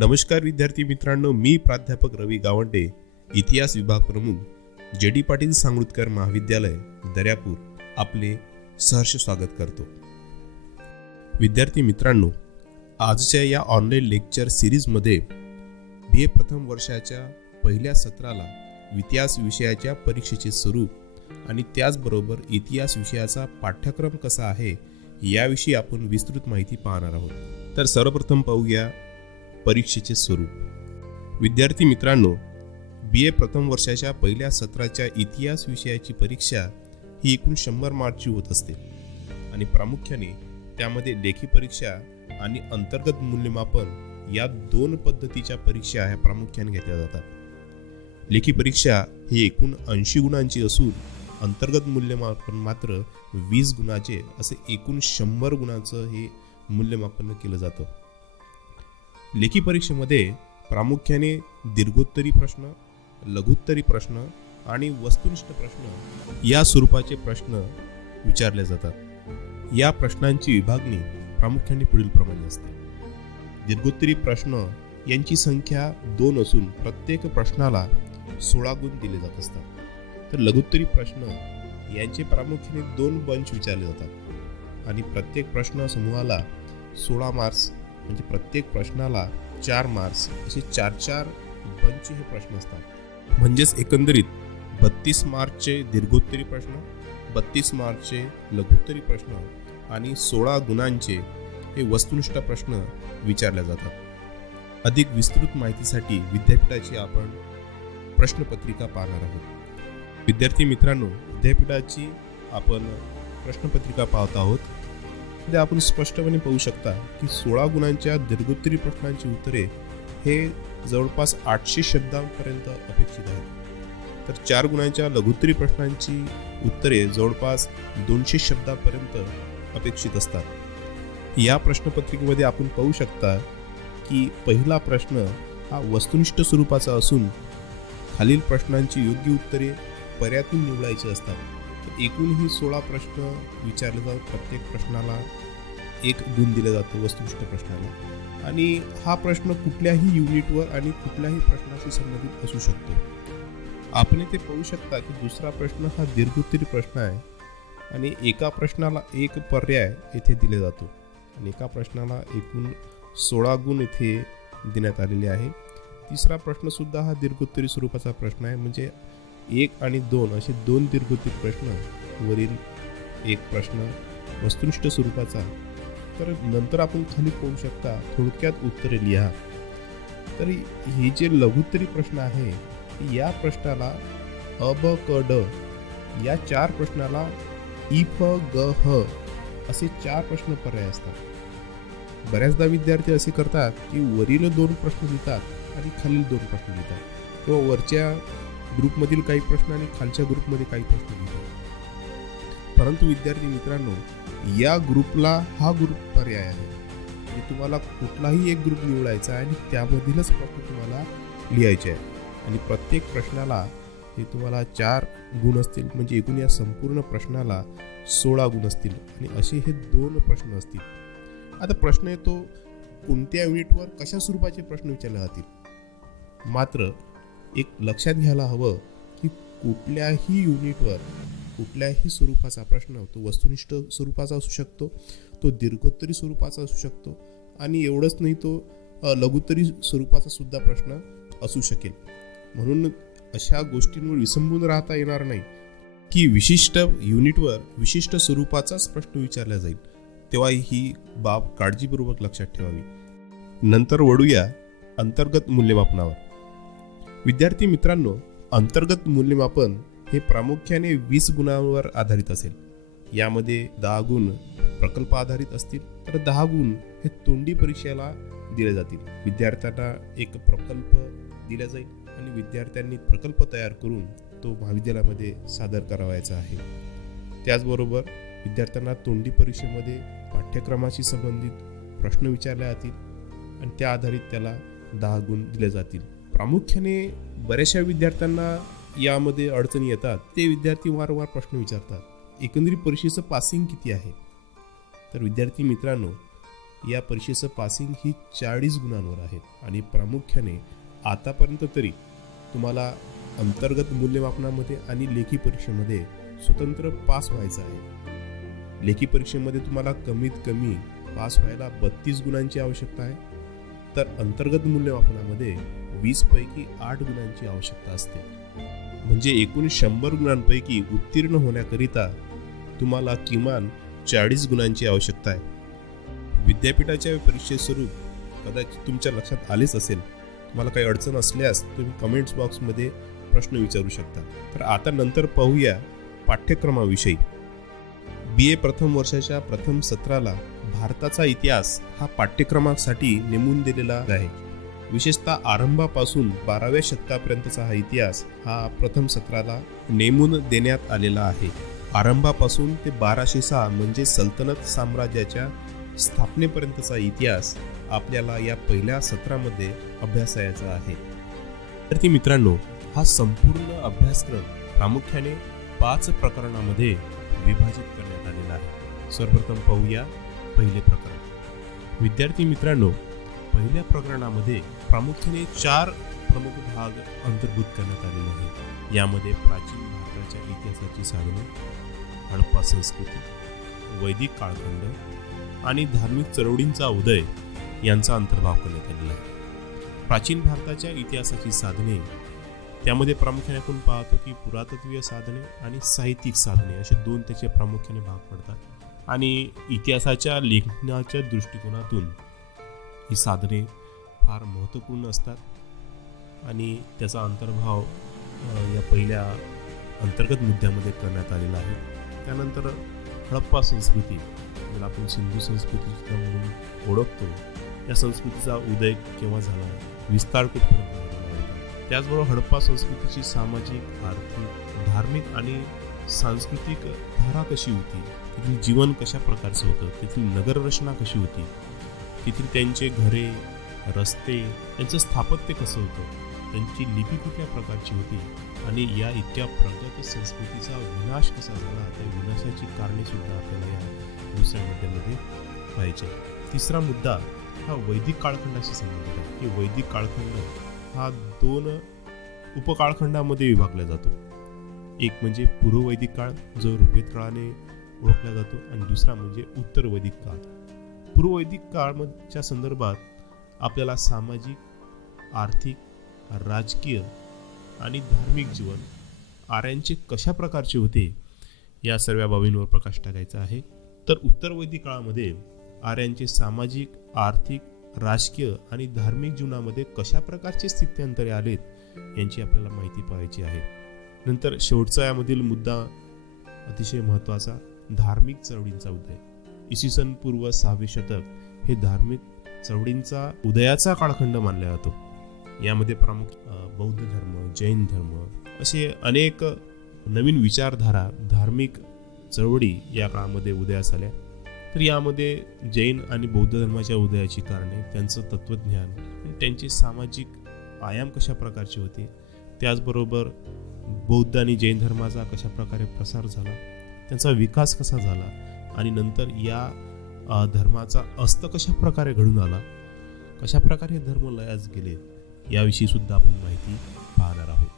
नमस्कार विद्यार्थी मित्रांनो मी प्राध्यापक रवी गावंडे इतिहास विभाग प्रमुख जे डी पाटील सांगृतकर महाविद्यालय दर्यापूर आपले सहर्ष स्वागत करतो. विद्यार्थी मित्रांनो आजच्या या ऑनलाईन लेक्चर सिरीजमध्ये बी ए प्रथम वर्षाच्या पहिल्या सत्राला इतिहास विषयाच्या परीक्षेचे स्वरूप आणि त्याचबरोबर इतिहास विषयाचा पाठ्यक्रम कसा आहे याविषयी आपण विस्तृत माहिती पाहणार आहोत. तर सर्वप्रथम पाहूया परीक्षेचे स्वरूप. विद्यार्थी मित्रांनो बी ए प्रथम वर्षाच्या पहिल्या सत्राच्या इतिहास विषयाची परीक्षा ही एकूण शंभर मार्कची होत असते. आणि प्रामुख्याने त्यामध्ये लेखी परीक्षा आणि अंतर्गत मूल्यमापन या दोन पद्धतीच्या परीक्षा ह्या प्रामुख्याने घेतल्या जातात. लेखी परीक्षा ही एकूण ऐंशी गुणांची असून अंतर्गत मूल्यमापन मात्र वीस गुणाचे असे एकूण शंभर गुणांचं हे मूल्यमापन केलं जातं. लेखी परीक्षेमध्ये प्रामुख्याने दीर्घोत्तरी प्रश्न लघुत्तरी प्रश्न आणि वस्तुनिष्ठ प्रश्न या स्वरूपाचे प्रश्न विचारले जातात. या प्रश्नांची विभागणी प्रामुख्याने पुढील प्रमाणे असते. दीर्घोत्तरी प्रश्न यांची संख्या दोन असून प्रत्येक प्रश्नाला सोळा गुण दिले जात असतात. तर लघुत्तरी प्रश्न यांचे प्रामुख्याने दोन बंच विचारले जातात आणि प्रत्येक प्रश्न समूहाला सोळा मार्क्स म्हणजे प्रत्येक प्रश्नाला चार मार्क्स असे चार चार बंचचे हे प्रश्न असतात. म्हणजेच एकंदरीत बत्तीस मार्कचे दीर्घोत्तरी प्रश्न बत्तीस मार्कचे लघुत्तरी प्रश्न आणि सोळा गुणांचे हे वस्तुनिष्ठ प्रश्न विचारले जातात. अधिक विस्तृत माहितीसाठी विद्यापीठाची आपण प्रश्नपत्रिका पाहणार आहोत. विद्यार्थी मित्रांनो विद्यापीठाची आपण प्रश्नपत्रिका पाहत आहोत. यातल्या आपण स्पष्टपणे पाहू शकता की सोळा गुणांच्या दीर्घोत्तरी प्रश्नांची उत्तरे हे जवळपास आठशे शब्दांपर्यंत अपेक्षित आहेत. तर चार गुणांच्या लघुत्तरी प्रश्नांची उत्तरे जवळपास दोनशे शब्दांपर्यंत अपेक्षित असतात. या प्रश्नपत्रिकेमध्ये आपण पाहू शकता की पहिला प्रश्न हा वस्तुनिष्ठ स्वरूपाचा असून खालील प्रश्नांची योग्य उत्तरे पर्यातून निवडायची असतात. तर एकूणही सोळा प्रश्न विचारले जातात. प्रत्येक प्रश्नाला एक गुण दिला जातो वस्तुनिष्ठ प्रश्नाला. आणि हा प्रश्न कुठल्याही युनिटवर आणि कुठल्याही प्रश्नाशी संबंधित असू शकतो. आपण इथे पाहू शकता की दुसरा प्रश्न हा दीर्घोत्तरी प्रश्न आहे. आणि एका प्रश्नाला एक पर्याय येथे दिले जातो. आणि एका प्रश्नाला एकूण सोळा गुण येथे देण्यात आलेले आहे. तिसरा प्रश्नसुद्धा हा दीर्घोत्तरी स्वरूपाचा प्रश्न आहे. म्हणजे एक आणि दोन असे दोन दीर्घोत्तरी प्रश्न वरील एक प्रश्न वस्तुनिष्ठ स्वरूपाचा. तर नंतर आपण खाली पाहू शकता थोडक्यात उत्तरे लिहा. तर हे जे लघुत्तरी प्रश्न आहे या प्रश्नाला अ ब क ड या चार प्रश्नाला इ फ ग ह असे चार प्रश्न पर्याय असतात. बऱ्याचदा विद्यार्थी असे करतात की वरील दोन प्रश्न लिहितात आणि खालील दोन प्रश्न लिहितात. किंवा वरच्या ग्रुपमधील काही प्रश्न आणि खालच्या ग्रुपमध्ये काही प्रश्न लिहितात परंतु विद्यार्थी मित्रांनो या ग्रुपला हा ग्रुप पर्याय आहे. म्हणजे तुम्हाला कुठलाही एक ग्रुप निवडायचा आहे आणि त्यामधीलच प्रश्न तुम्हाला लिहायचे आहे आणि प्रत्येक प्रश्नाला हे तुम्हाला चार गुण असतील म्हणजे एकूण या संपूर्ण प्रश्नाला सोळा गुण असतील. आणि असे हे दोन प्रश्न असतील. आता प्रश्न येतो कोणत्या युनिटवर कशा स्वरूपाचे प्रश्न विचारले जातील? मात्र एक लक्षात घ्यायला हवं की कुठल्याही युनिटवर कुठल्याही स्वरूपाचा प्रश्न तो वस्तुनिष्ठ स्वरूपाचा असू शकतो तो दीर्घोत्तरी स्वरूपाचा असू शकतो आणि एवढंच नाही तो लघुत्तरी स्वरूपाचा सुद्धा प्रश्न असू शकेल. म्हणून अशा गोष्टींवर विसंबून राहता येणार नाही की विशिष्ट युनिटवर विशिष्ट स्वरूपाचाच प्रश्न विचारला जाईल. तेव्हा ही बाब काळजीपूर्वक लक्षात ठेवावी. नंतर वळूया अंतर्गत मूल्यमापनावर. विद्यार्थी मित्रांनो अंतर्गत मूल्यमापन हे प्रामुख्याने वीस गुणांवर आधारित असेल. यामध्ये दहा गुण प्रकल्प आधारित असतील तर दहा गुण हे तोंडी परीक्षेला दिले जातील. विद्यार्थ्यांना एक प्रकल्प दिला जाईल आणि विद्यार्थ्यांनी प्रकल्प तयार करून तो महाविद्यालयामध्ये सादर करावायचा आहे. त्याचबरोबर विद्यार्थ्यांना तोंडी परीक्षेमध्ये पाठ्यक्रमाशी संबंधित प्रश्न विचारले जातील आणि त्या आधारित त्याला दहा गुण दिले जातील. प्रामुख्याने बऱ्याचशा विद्यार्थ्यांना यामध्ये अडचणी येतात. ते विद्यार्थी वारंवार प्रश्न विचारतात. एकंदरीत परीक्षेचं पासिंग किती आहे? तर विद्यार्थी मित्रांनो या परीक्षेचं पासिंग ही चाळीस गुणांवर आहे. आणि प्रामुख्याने आतापर्यंत तरी तुम्हाला अंतर्गत मूल्यमापनामध्ये आणि लेखी परीक्षेमध्ये स्वतंत्र पास व्हायचं आहे. लेखी परीक्षेमध्ये तुम्हाला कमीत कमी पास व्हायला बत्तीस गुणांची आवश्यकता आहे. तर अंतर्गत मूल्यमापनामध्ये वीस पैकी आठ गुणांची आवश्यकता असते. म्हणजे एकूण शंभर गुणांपैकी उत्तीर्ण होण्याकरिता तुम्हाला किमान चाळीस गुणांची आवश्यकता आहे. विद्यापीठाच्या परीक्षेस्वरूप कदाचित तुमच्या लक्षात आलेच असेल. तुम्हाला काही अडचण असल्यास तुम्ही कमेंट्स बॉक्समध्ये प्रश्न विचारू शकता. तर आता नंतर पाहूया पाठ्यक्रमाविषयी. बी ए प्रथम वर्षाच्या प्रथम सत्राला भारताचा इतिहास हा पाठ्यक्रमासाठी नेमून दिलेला आहे. विशेषतः आरंभापासून बाराव्या शतकापर्यंतचा हा इतिहास हा प्रथम सत्राला नेमून देण्यात आलेला आहे. आरंभापासून ते बाराशे सहा म्हणजे सल्तनत साम्राज्याच्या स्थापनेपर्यंतचा इतिहास आपल्याला या पहिल्या सत्रामध्ये अभ्यासायचा आहे. तर ती मित्रांनो हा संपूर्ण अभ्यासक्रम प्रामुख्याने पाच प्रकरणामध्ये विभाजित करण्यात आलेला आहे. सर्वप्रथम पाहूया पहिले प्रकरण. विद्यार्थी मित्रांनो पहिल्या प्रकरणामध्ये प्रामुख्याने चार प्रमुख भाग अंतर्भूत करण्यात आलेले आहेत. यामध्ये प्राचीन भारताच्या इतिहासाची साधने हडप्पा संस्कृती वैदिक काळखंड आणि धार्मिक चळवळींचा उदय यांचा अंतर्भाव करण्यात आलेला आहे. प्राचीन भारताच्या इतिहासाची साधने त्यामध्ये प्रामुख्याने आपण पाहतो की पुरातत्वीय साधने आणि साहित्यिक साधने असे दोन त्याचे प्रामुख्याने भाग पडतात. आणि इतिहासाच्या लेखनाच्या दृष्टिकोनातून ही साधने फार महत्त्वपूर्ण असतात. आणि त्याचा अंतर्भाव या पहिल्या अंतर्गत मुद्द्यामध्ये करण्यात आलेला आहे. त्यानंतर हडप्पा संस्कृती ज्याला आपण सिंधू संस्कृती सुद्धा म्हणून ओळखतो या संस्कृतीचा उदय केव्हा झाला विस्तार कुठपर्यंत होता त्याचबरोबर हडप्पा संस्कृतीची सामाजिक आर्थिक धार्मिक आणि सांस्कृतिक धारा कशी होती? तिथून जीवन कशा प्रकारचं होतं? तेथील नगररचना कशी होती? तेथील त्यांचे घरे रस्ते त्यांचं स्थापत्य कसं होतं? त्यांची लिपी कुठल्या प्रकारची होती? आणि या इतक्या प्रगत संस्कृतीचा विनाश कसा झाला? त्या विनाशाची कारणे सुद्धा आपल्याला या दुसऱ्या मुद्द्यामध्ये पाहिजे तिसरा मुद्दा हा वैदिक काळखंडाशी संबंधित आहे. की वैदिक काळखंड हा दोन उपकाळखंडामध्ये विभागला जातो. एक म्हणजे पूर्ववैदिक काळ जो ऋग्वेद काळाने ओळखला जातो आणि दुसरा म्हणजे उत्तर वैदिक काळ. पूर्ववैदिक काळच्या संदर्भात आपल्याला सामाजिक आर्थिक राजकीय आणि धार्मिक जीवन आर्यांचे कशा प्रकारचे होते या सर्व बाबींवर प्रकाश टाकायचा आहे. तर उत्तर वैदिक काळामध्ये आर्यांचे सामाजिक आर्थिक राजकीय आणि धार्मिक जीवनामध्ये कशा प्रकारचे स्थित्यंतरे आलेत यांची आपल्याला माहिती पाहायची आहे. नंतर शेवटचा यामधील मुद्दा अतिशय महत्त्वाचा धार्मिक चळवळींचा उदय. इसवी सन पूर्व सहावे शतक हे धार्मिक चळवळींचा उदयाचा काळखंड मानला जातो. यामध्ये प्रामुख्य बौद्ध धर्म जैन धर्म असे अनेक नवीन विचारधारा धार्मिक चळवळी या काळामध्ये उदयास आल्या. तर यामध्ये जैन आणि बौद्ध धर्माच्या उदयाची कारणे त्यांचं तत्त्वज्ञान त्यांचे सामाजिक आयाम कशा प्रकारचे होते त्याचबरोबर बौद्ध आणि जैन धर्माचा कशा प्रकारे प्रसार झाला त्यांचा विकास कसा झाला आणि नंतर या धर्माचा अस्त कशा प्रकारे घडून आला कशा प्रकारे हे धर्म लयास गेले याविषयी सुद्धा आपण माहिती पाहणार आहोत.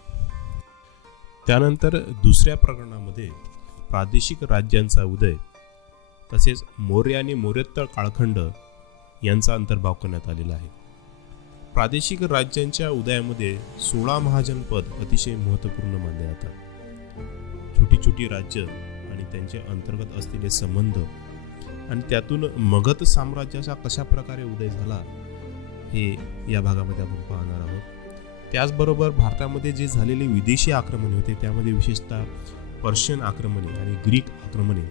त्यानंतर दुसऱ्या प्रकरणामध्ये प्रादेशिक राज्यांचा उदय तसेच मौर्य आणि मौर्योत्तर काळखंड यांचा अंतर्भाव करण्यात आलेला आहे. प्रादेशिक राज्यांच्या उदयामध्ये सोळा महाजनपद अतिशय महत्त्वपूर्ण मानले जातात. छोटी छोटी राज्य आणि त्यांचे अंतर्गत असलेले संबंध आणि त्यातून मगध साम्राज्याचा कशा प्रकारे उदय झाला हे या भागामध्ये आपण पाहणार आहोत. त्याचबरोबर भारतामध्ये जे झालेले विदेशी आक्रमणे होते त्यामध्ये विशेषतः पर्शियन आक्रमणे आणि ग्रीक आक्रमणे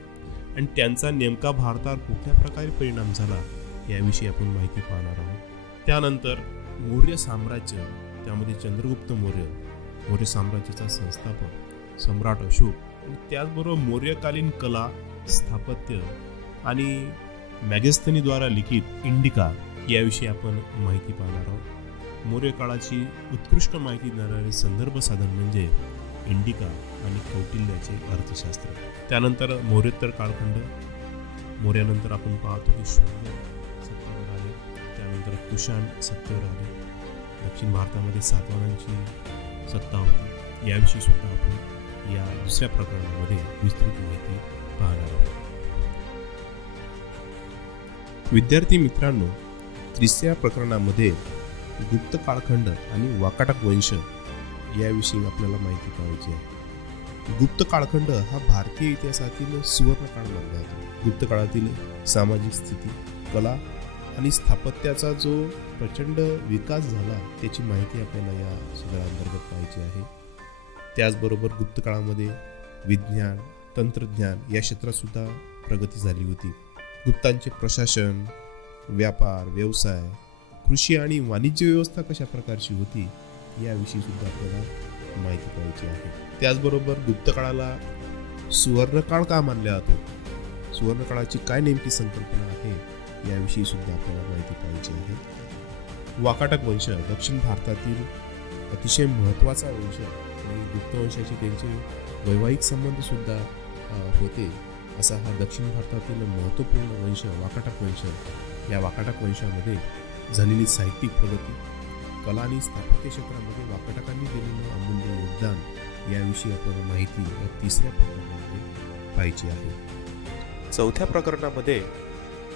आणि त्यांचा नेमका भारतावर कुठल्या प्रकारे परिणाम झाला याविषयी आपण माहिती पाहणार आहोत. त्यानंतर मौर्य साम्राज्य त्यामध्ये चंद्रगुप्त मौर्य मौर्य साम्राज्याचा संस्थापक सम्राट अशोक आणि त्याचबरोबर मौर्यकालीन कला स्थापत्य आणि मॅगेस्थनीद्वारा लिखित इंडिका याविषयी आपण माहिती पाहणार आहोत. मौर्य काळाची उत्कृष्ट माहिती देणारे संदर्भ साधन म्हणजे इंडिका आणि कौटिल्याचे अर्थशास्त्र. त्यानंतर मौर्योत्तर काळखंड मौर्यानंतर आपण पाहतो की शून्य आले. त्यानंतर कुशाण सत्तेवर आले. दक्षिण भारतामध्ये सातवाहनांची सत्ता होती. याविषयी सुद्धा आपण या दुसऱ्या प्रकरणामध्ये विस्तृत माहिती पाहणार आहोत. विद्यार्थी मित्रांनो तिसऱ्या प्रकरणामध्ये गुप्त काळखंड आणि वाकाटक वंश याविषयी आपल्याला माहिती पाहिजे आहे. गुप्त काळखंड हा भारतीय इतिहासातील सुवर्णकाळ मानला जातो. गुप्त काळातील सामाजिक स्थिती कला आणि स्थापत्याचा जो प्रचंड विकास झाला त्याची माहिती आपल्याला या सगळ्यांतर्गत पाहिजे आहे. त्याचबरोबर गुप्त काळामध्ये विज्ञान तंत्रज्ञान या क्षेत्रात सुद्धा प्रगती झाली होती. गुप्तांचे प्रशासन व्यापार व्यवसाय कृषी आणि वाणिज्य व्यवस्था कशा प्रकारची होती याविषयी सुद्धा आपल्याला माहिती पाहिजे आहे. त्याचबरोबर गुप्त काळाला सुवर्णकाळ का मानला जातो? सुवर्णकाळाची काय नेमकी संकल्पना आहे याविषयी सुद्धा आपल्याला माहिती पाहिजे आहे. वाकाटक वंश दक्षिण भारतातील अतिशय महत्त्वाचा वंश आणि गुप्त वंशाशी त्यांचे वैवाहिक संबंध सुद्धा होते. असा हा दक्षिण भारतातील महत्त्वपूर्ण वंश वाकाटक वंश या वाकाटक वंशामध्ये झालेली साहित्यिक प्रगती कला आणि स्थापत्य क्षेत्रामध्ये वाकाटकांनी दिलेलं अमूल्य योगदान याविषयी आपल्याला माहिती या तिसऱ्या प्रकरणामध्ये पाहिजे आहे. चौथ्या प्रकरणामध्ये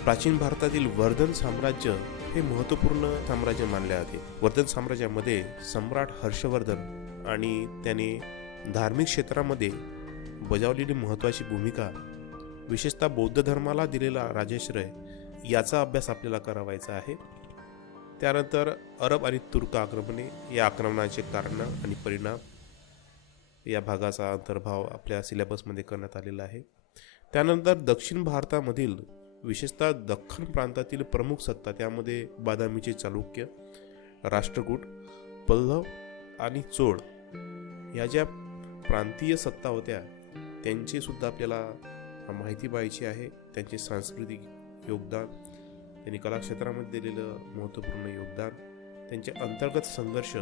प्राचीन भारतातील वर्धन साम्राज्य हे महत्त्वपूर्ण साम्राज्य मानले जाते वर्धन साम्राज्यामध्ये सम्राट हर्षवर्धन आणि त्याने धार्मिक क्षेत्रामध्ये बजावलेली महत्त्वाची भूमिका विशेषतः बौद्ध धर्माला दिलेला राजाश्रय याचा अभ्यास आपल्याला करावायचा आहे. त्यानंतर अरब आणि तुर्क आक्रमणे या आक्रमणाचे कारणं आणि परिणाम या भागाचा अंतर्भाव आपल्या सिलेबसमध्ये करण्यात आलेला आहे. त्यानंतर दक्षिण भारतामधील विशेषतः दख्खन प्रांतातील प्रमुख सत्ता त्यामध्ये बादामीचे चालुक्य राष्ट्रकूट पल्लव आणि चोळ या ज्या प्रांतीय सत्ता होत्या त्यांची सुद्धा आपल्याला माहिती पाहिजे आहे. त्यांचे सांस्कृतिक योगदान त्यांनी कलाक्षेत्रामध्ये दिलेलं महत्त्वपूर्ण योगदान त्यांचे अंतर्गत संघर्ष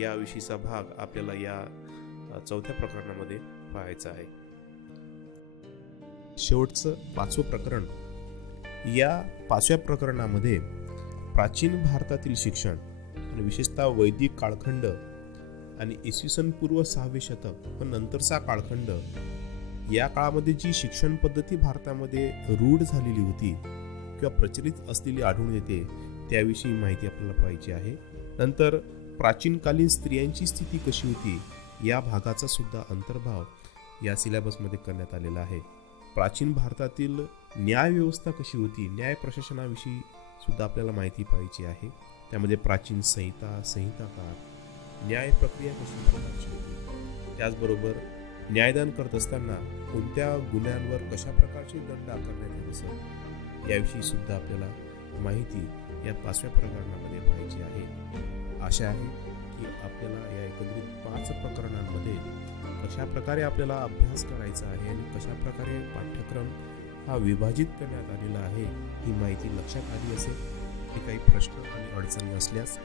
याविषयीचा भाग आपल्याला या चौथ्या प्रकरणामध्ये पाहायचा आहे. शेवटचं पाचवं प्रकरण. या पाचव्या प्रकरणामध्ये प्राचीन भारतातील शिक्षण आणि विशेषतः वैदिक काळखंड आणि इसवी सन पूर्व सहावे शतक व नंतरचा काळखंड या काळामध्ये जी शिक्षण पद्धती भारतामध्ये रूढ झालेली होती किंवा प्रचलित असलेली आढळून येते त्याविषयी माहिती आपल्याला पाहिजे आहे. नंतर प्राचीनकालीन स्त्रियांची स्थिती कशी होती या भागाचा सुद्धा अंतर्भाव या सिलेबसमध्ये करण्यात आलेला आहे. प्राचीन भारतातील न्यायव्यवस्था कशी होती न्याय प्रशासनाविषयी सुद्धा आपल्याला माहिती पाहिजे आहे. त्यामध्ये प्राचीन संहिता संहिताकार न्याय प्रक्रिया कशी होती त्याचबरोबर न्यायदान करत असताना कोणत्या गुन्ह्यांवर कशा प्रकारचे दंड आकारण्यात येत असत याविषयी सुद्धा आपल्याला माहिती या पाचव्या प्रकरणामध्ये पाहिजे आहे. आशा आहे की आपल्याला या एकंदरीत पाच प्रकरणांमध्ये कशा प्रकारे आपल्याला अभ्यास करायचा आहे आणि कशा प्रकारे पाठ्यक्रम हा विभाजित करण्यात आलेला आहे ही माहिती लक्षात आली असेल हे काही प्रश्न आणि अडचणी असल्यास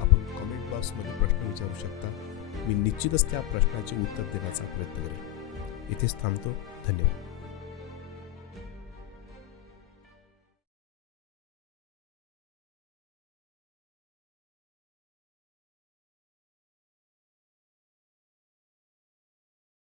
आपण कमेंट बॉक्समध्ये प्रश्न विचारू शकता. मी निश्चितच त्या प्रश्नाचे उत्तर देण्याचा प्रयत्न करेन. इथेच थांबतो. धन्यवाद.